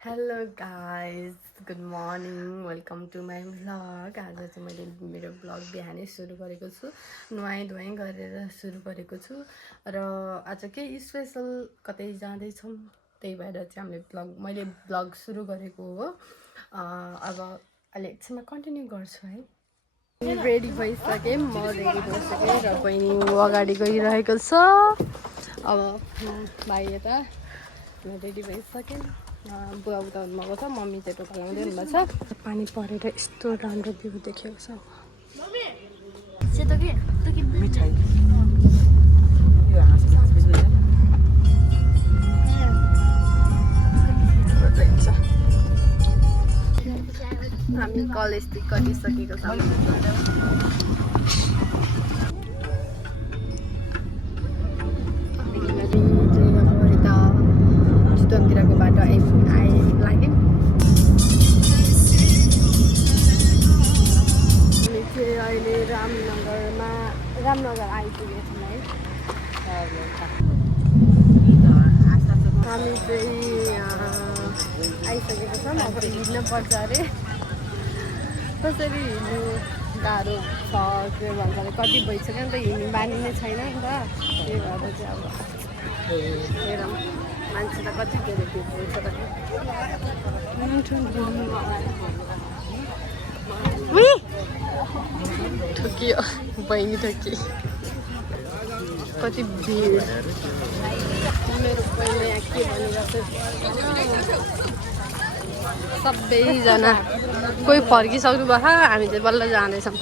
Hello guys good morning welcome to my vlog. आज चाहिँ मैले मेरो भ्लग बिहानै सुरु गरेको छु, नुहाइ गरेर सुरु गरेको छु र आज केही स्पेसल कतै जाँदैछौँ, त्यही भएर चाहिँ मैले भ्लग सुरु गरेको हो। अब अहिले एकछिनमा कन्टिन्यू गर्छु है। रेडी भइसकेँ, म रेडी भइसकेँ र बहिनी अगाडि गइरहेको छ। अब भाइ यता रेडी भइसकेँ, बुवा उता हुनुभएको छ, मम्मी चाहिँ टोपा लाउँदै हुनुभएको छ। पानी परेर यस्तो राम्रो भ्यू देखेको छ। हामी कलेजदेखि कटिसकेको छौँ। चितवनतिरको बाटो लाग्यौँ। हामी चाहिँ अहिले रामनगर आइपुगेको छौँ है। हामी चाहिँ आइसकेको छौँ। अब हिँड्न पर्छ अरे, कसरी हिँड्नु गाह्रो छ के भन्छ अरे, कति भइसक्यो नि त, हिँड्नु बानी नै छैन नि त। त्यही भएर चाहिँ अब हेर मान्छे त कति धेरै भिड हुन्छ त। ठोकियो बहिनी, ठोकी कति भिड। मेरो बहिनी यहाँ के भनिरहेको सबैजना कोही फर्किसक्नु भएको छ, हामी चाहिँ बल्ल जाँदैछौँ।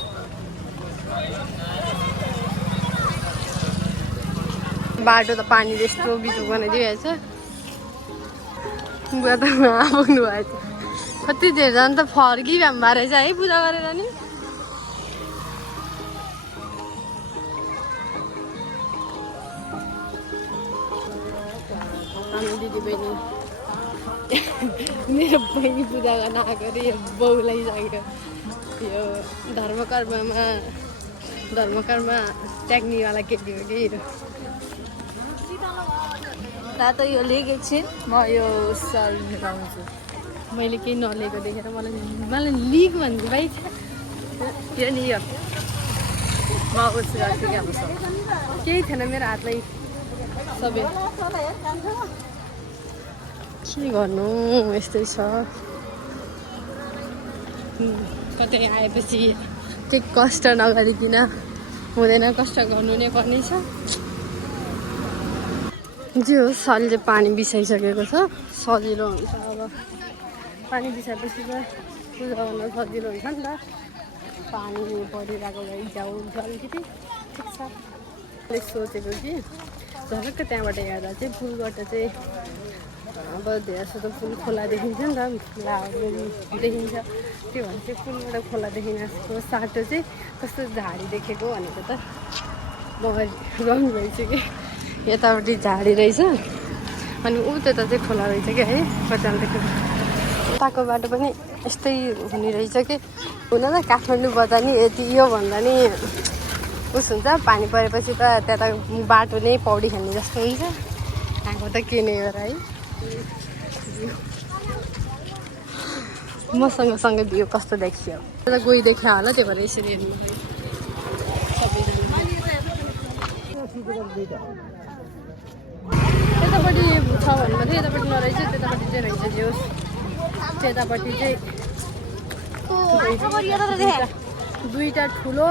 बाटो त पानीले यस्तो बिचो बनाइदिइरहेछ। बुवा त आउनु भएछ, कति धेरै जानु त फर्किभ्याम रहेछ है पूजा गरेर नि। हामी दिदी बहिनी, मेरो बहिनी पूजा गर्न आएको अरे, यो बाउलाइसक्यो। यो धर्मकर्म ट्याक्नीवाला केटी हो कि हिरो। त यो लिग एकछिन म यो सल निकाल्छु। मैले केही नलिएको देखेर मलाई लिग भन्छु भाइ। यो नि यो म उस गर्छु क्या केही थिएन मेरो हातलाई सबै। के गर्नु, यस्तै छ। कतै आएपछि केही कष्ट नगरिकन हुँदैन, कष्ट गर्नु नै पर्ने छ। जे होस्, अहिले पानी बिसाइसकेको छ, सजिलो हुन्छ। अब पानी बिसाएपछि त पूजा गर्न सजिलो हुन्छ नि त। पानी परिरहेको भए जाउ हुन्छ अलिकति, ठिक छ। मैले सोचेको कि झलक्क त्यहाँबाट हेर्दा चाहिँ पुलबाट चाहिँ अब धेरै जस्तो त पुल खोला देखिन्छ नि त, खोलाहरू देखिन्छ। त्यो भने चाहिँ पुलबाट खोला देखिनको साटो चाहिँ कस्तो झाडी देखेको भनेको त म रङ भइसक्यो। यतापट्टि झाडी रहेछ अनि ऊ त्यता चाहिँ खोला रहेछ क्या है, बचानदेखि उताको बाटो पनि यस्तै हुने रहेछ कि। हुन त काठमाडौँबाट नि यति यो भन्दा नि उस हुन्छ, पानी परेपछि त त्यता बाटो नै पौडी खेल्ने जस्तो हुन्छ। यहाँको त के नै हो र है। मसँग सँगै भ्यू कस्तो देखियो, त्यता गइ देखियो होला, त्यो भएर यसरी हेर्नु पऱ्यो सबैजना। यतापट्टि छ भन्नु थियो, यतापट्टि नरहेछ, त्यतापट्टि चाहिँ रहेछ। जे होस्, त्यतापट्टि चाहिँ दुईवटा ठुलो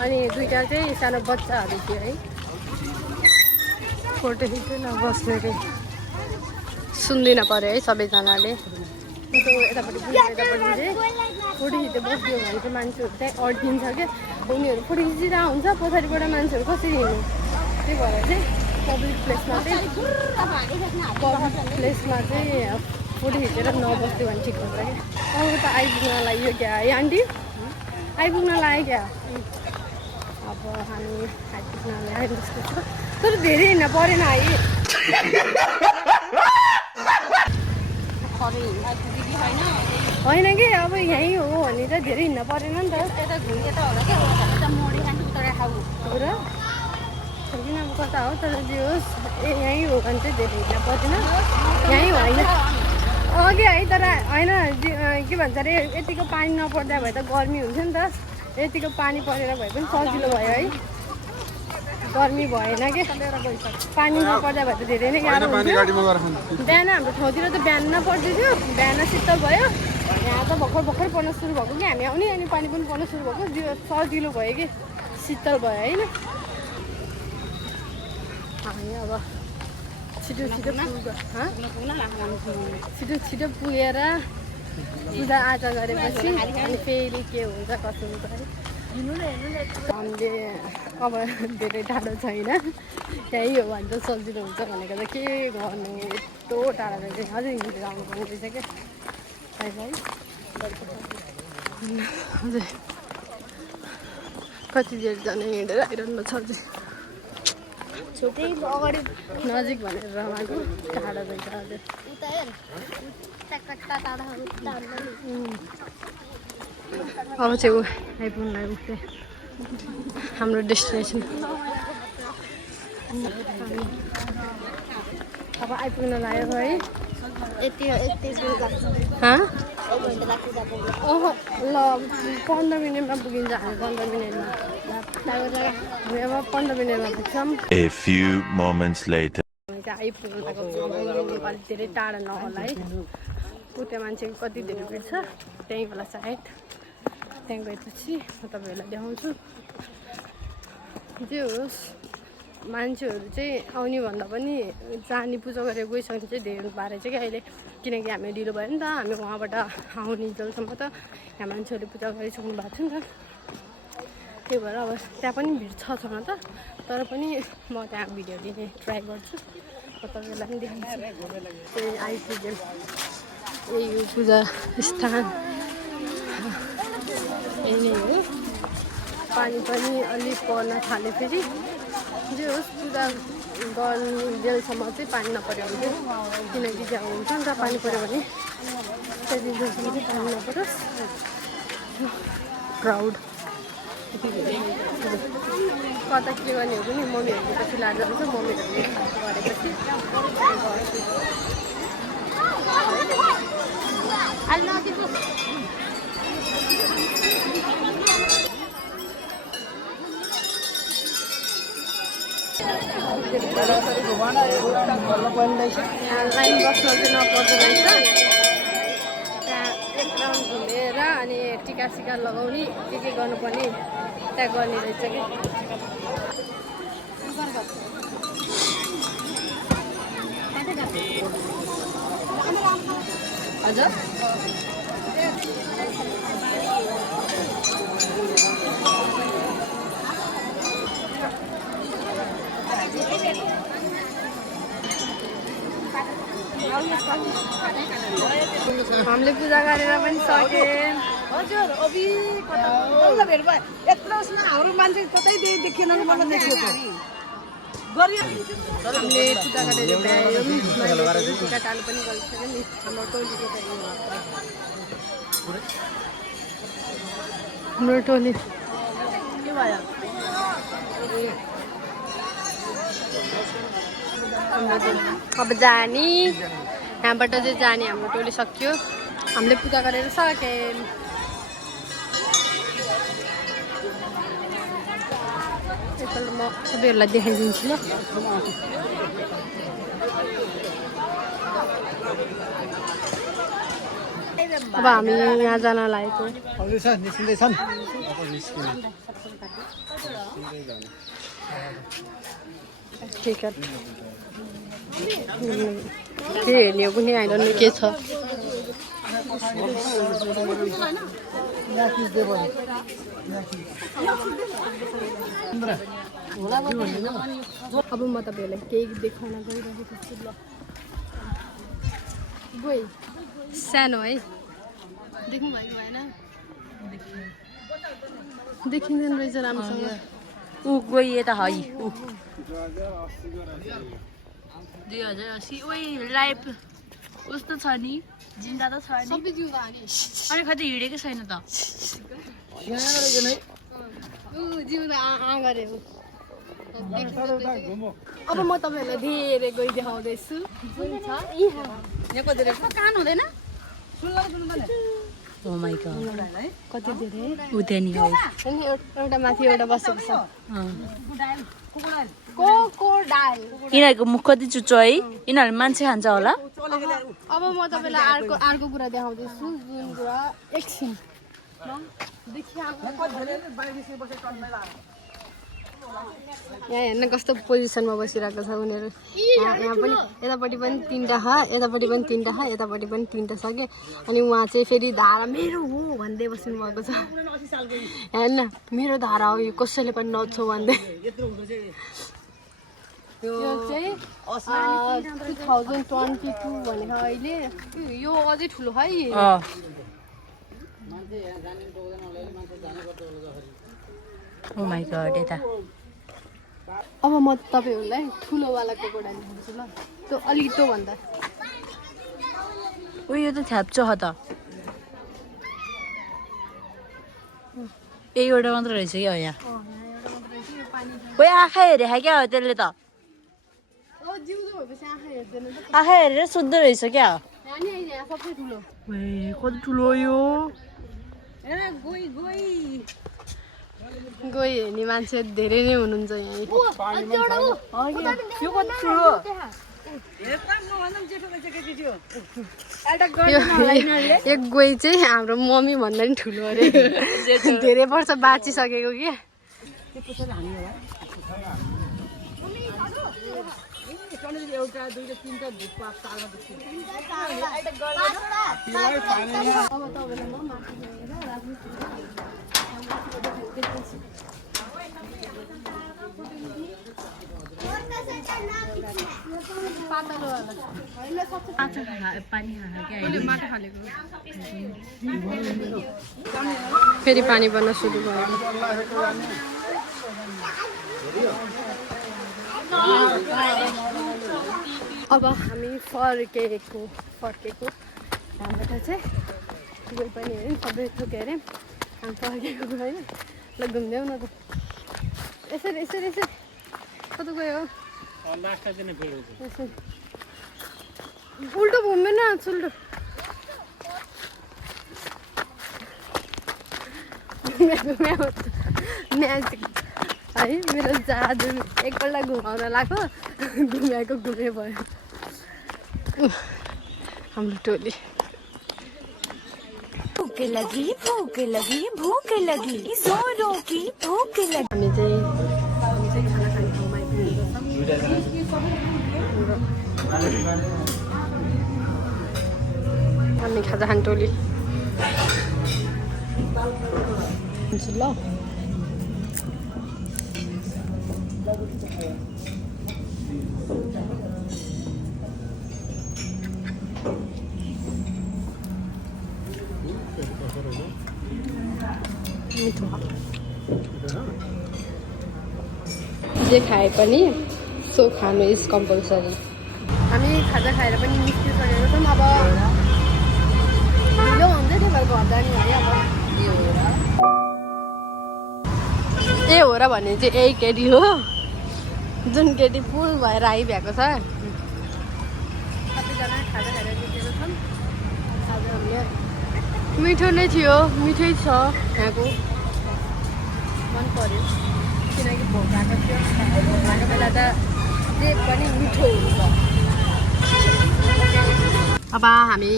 अनि दुईवटा चाहिँ सानो बच्चाहरू थियो है। फोटो खिच्नु नबस्ने रे, सुन्दिनँ पऱ्यो है सबैजनाले। यतापट्टि चाहिँ फोटो खिच्दै बसिदियो भने चाहिँ मान्छेहरू त्यहाँ अड्किन्छ क्या। उनीहरू फोटो खिचिरहेको हुन्छ, पछाडिबाट मान्छेहरू कसरी हिँड्नु। त्यही भएर चाहिँ पब्लिक प्लेसमा चाहिँ फोटो खिचेर नबस्थ्यो भने ठिक हुन्छ क्या। अब त आइपुग्न लाग्यो क्या है आन्टी, आइपुग्न लाग्यो क्या। अब हामी आइपुग्न लाग्यो जस्तो छ, तर धेरै हिँड्न परेन है। होइन कि अब यहीँ हो भने त धेरै हिँड्न परेन नि त। यता घुमेर होला क्या, मोडी खान्छ उता खाऊ हो र। किन अब कता हो, तर जे होस् यहीँ हो भने चाहिँ धेरै हिँड्न पर्दैन। यहीँ होइन, होइन के भन्छ अरे यतिको पानी नपर्दा भए त गर्मी हुन्छ नि त यतिको पानी परेर भए पनि सजिलो भयो है गर्मी भएन कि पानी नपर्दा भए त धेरै नै गाह्रो हुन्थ्यो बिहान हाम्रो ठाउँतिर त बिहान नपर्दै थियो बिहान शीतल भयो यहाँ त भर्खर भर्खर पर्न सुरु भएको कि हामी आउने अनि पानी पनि पर्न सुरु भएको सजिलो भयो कि शीतल भयो होइन हामी अब छिटो छिटो पुगेर पूजा आजा गरेपछि अनि फेरि के हुन्छ कसो हुन्छ है हामीले अब धेरै टाढो छैन त्यही हो भने त सजिलो हुन्छ भनेको त के गर्नु यस्तो टाढा चाहिँ अझै हिँडेर आउनुपर्ने रहेछ क्या हजुर कति देर जाने हिँडेर आइरहनु छ अझै छुट्टै अगाडि नजिक भनेर रमाएको टाढा जान्छ हजुर अब चाहिँ ऊ आइपुग्नु लाग्यो हाम्रो डेस्टिनेसन अब आइपुग्न लाग्यो है ओहो ल 15 मिनटमा पुगिन्छ हामी 15 मिनटमा हामी अब 15 मिनटमा पुग्छौँ A few moments later आइपुग्नु लागेको अलिक धेरै टाढा नहोला है उता मान्छेको कति धेरै भेट्छ त्यहीँ होला सायद त्यहाँ गएपछि म तपाईँहरूलाई देखाउँछु जे होस् मान्छेहरू चाहिँ आउने भन्दा पनि जाने पूजा गरेर गइसक्ने चाहिँ धेरै हुनु पारेछ कि अहिले किनकि हामी ढिलो भयो नि त हामी वहाँबाट आउने जलसम्म त यहाँ मान्छेहरूले पूजा गरिसक्नु भएको थियो नि त त्यही भएर अब त्यहाँ पनि भिड छ न त तर पनि म त्यहाँ भिडियो दिने ट्राई गर्छु म तपाईँहरूलाई पनि देखाउँछु त्यही आइपुग्यो यही हो पूजा स्थान यही नै हो पानी पनि अलिक पर्न थाल्यो फेरि जे होस् पूजा गर्ने जेलसम्म चाहिँ पानी नपऱ्यो भने चाहिँ किनकि त्यहाँ हुन्छ नि त पानी पऱ्यो भने त्यति जेलसम्म चाहिँ पानी नपरोस् क्राउड कता के गर्ने हो पनि मम्मीहरूको पछि लाँदो रहेछ मम्मीहरूले गरेपछि यहाँ लाइन बस्न चाहिँ नपर्दो रहेछ त्यहाँ एक राउन्ड घुमेर अनि टिका सिका लगाउने के गर्नुपर्ने त्यहाँ गर्ने रहेछ कि हजुर हामीले पूजा गरेर पनि सक्यौँ हजुर अभि कता भेट भयो यत्रो हाम्रो मान्छे कतै देखिएन मलाई देखेको हामीले पूजा गरेर भ्यायौँ टिका टाल्नु पनि गरिसक्यो नि हाम्रो टोलीको हाम्रो टोली के भयो अब जाने यहाँबाट चाहिँ जाने हाम्रो टोली सक्यो हामीले पूजा गरेर सक्यौँ एकपल्ट म तपाईँहरूलाई देखाइदिन्छु ल अब हामी यहाँ जान लागेको टिकट के हेर्ने हो कुनै आइरहनु के छ अब म तपाईँहरूलाई केही देखाउन गइरहेको छु ल गई सानो है देख्नु भएको भएन देखिँदैन रहेछ राम्रोसँग ऊ गई यता है 2080 ओइ लाइफ कस्तो छ नि जिन्दा त छ नि सबै जिउँदा नि अनि खै त हिँडेकै छैन त जिउँदा गरे अब म तपाईँहरूलाई धेरै गइदेखाउँदैछु कान हुँदैन Oh my god. कति धेरै उदेनी हो अनि एउटा माथि एउटा बसेको छ यिनीहरूको मुख कति चुच्चो है यिनीहरू मान्छे खान्छ होला अब म तपाईँलाई अर्को कुरा देखाउँदैछु जुन कुरा एकछिन यहाँ हेर्न कस्तो पोजिसनमा बसिरहेको छ उनीहरू यहाँ पनि यतापट्टि पनि तिनवटा छ यतापट्टि पनि तिनवटा छ यतापट्टि पनि तिनवटा छ कि अनि उहाँ चाहिँ फेरि धारा मेरो हो भन्दै बस्नु भएको छ हेर्न मेरो धारा हो यो कसैले पनि नछो भन्दै यो चाहिँ 2022 भनेको अहिले यो अझै ठुलो है Oh my god यता अब म तपाईँहरूलाई ठुलोवाला क्रोकोडाइल भन्छु ल त्यो अलिक त्यो भन्दा यो त थ्याप्चो छ त एउटा मात्र रहेछ क्या यहाँ ओइ आँखा हेरे क्या हो त्यसले त आँखा हेरेर सोध्दो रहेछ क्या सबै ठुलो कति ठुलो यो गई हेर्ने मान्छे धेरै नै हुनुहुन्छ यहाँ एक गोई चाहिँ हाम्रो मम्मी भन्दा नि ठुलो अरे धेरै वर्ष बाँचिसकेको कि फेरि पानी पर्न सुरु भयो अब हामी फर्केको यहाँबाट चाहिँ गइ पनि हेऱ्यौँ सबै थोक हेऱ्यौँ हामी फर्केको होइन ल घुम्दैऊ न त यसरी कता गयो उल्टो घुम्दैन सुल्टो है मेरो जादु एकपल्ट घुमाउन लाग्यो घुमाएको घुमे भयो हाम्रो टोली भूख लगी भूख लगी जोरों की भूख लगी हामी चाहिँ खाना खाने ठाउँमा आइपुगेको छौँ हामी खाजा खाने टोली ल जे खाए पनि सो खानु इज कम्पलसरी हामी खाजा खाएर पनि निस्किसकेको छौँ अब ढिलो हुन्छ त्यही भएर घर जाने है अब ए हो र भने चाहिँ यही केटी हो जुन केटी फुल भएर आइभएको छ सबैजना खाजा खाएर निस्केको छौँ आज हामीले मिठो नै थियो मिठै छ यहाँको मन पर्यो किनकि भोक आएको थियो भोक लागेको बेला त जे पनि मिठो हुन्छ अब हामी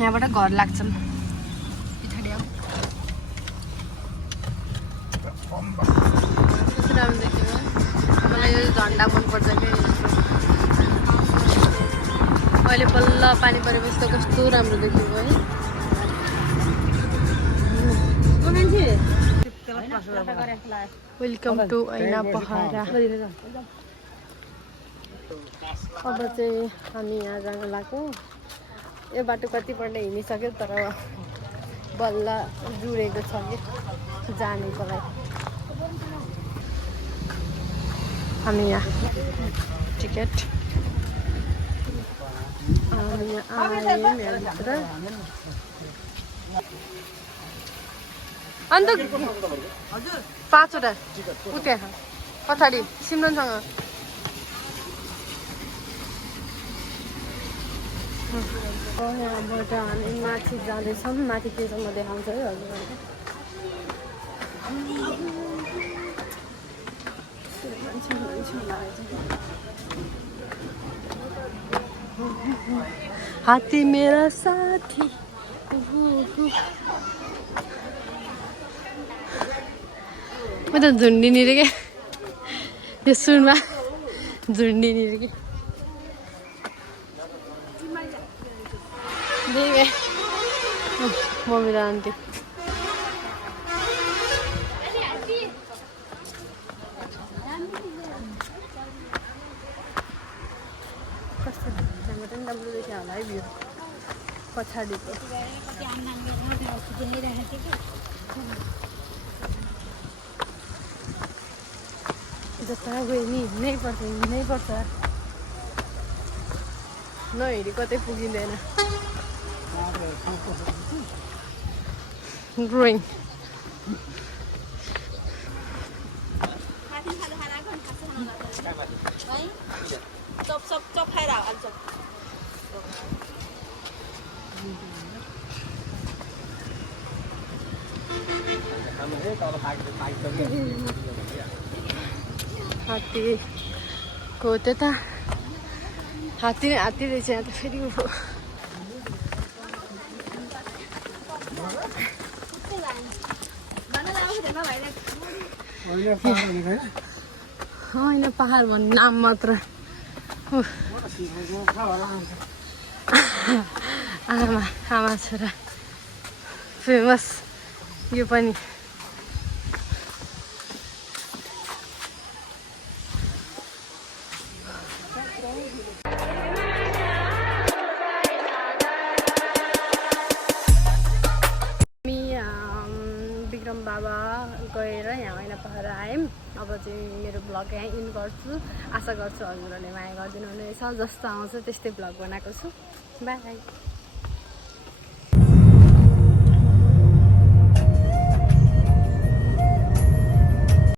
यहाँबाट घर लाग्छौँ पछाडि अब कस्तो राम्रो देख्यो मलाई यो झन्डा मनपर्छ क्या अहिले बल्ल पानी परेपछि त कस्तो राम्रो देख्यो है वेलकम टु ऐना पहरा अब चाहिँ हामी यहाँ जान लाग्यो यो बाटो कतिपल्ट हिँडिसक्यो तर बल्ल जुरेको छ कि जानेको लागि हामी यहाँ टिकट अन्त 5वटा उता पछाडि सिमरनसँग यहाँबाट हामी माथि जाँदैछौँ माथि के छ म देखाउँछु है हजुरहरूले हात्ती मेरा साथी म त झुन्डिने रे क्या यो सुनमा झुन्डिने रे क्या मम्मी र आन्टी कस्तो त्यहाँबाट पनि राम्रो देखियो होला है भ्यू पछाडिको जता गयो नि हिँड्नै पर्छ नहिँडी कतै पुगिँदैन ग्रोइङ चप खाएर हाल्छ हात्तीको त्यता हात्ती रहेछ यहाँ त फेरि होइन पहाड भन्ने नाम मात्र आमा छोरा फेमस यो पनि विक्रम बाबा गएर यहाँ ऐना पहाड आयौँ अब चाहिँ मेरो भ्लग यहाँ इन गर्छु आशा गर्छु हजुरहरूले माया गरिदिनु हुनेछ जस्तो आउँछ त्यस्तै भ्लग बनाएको छु बाई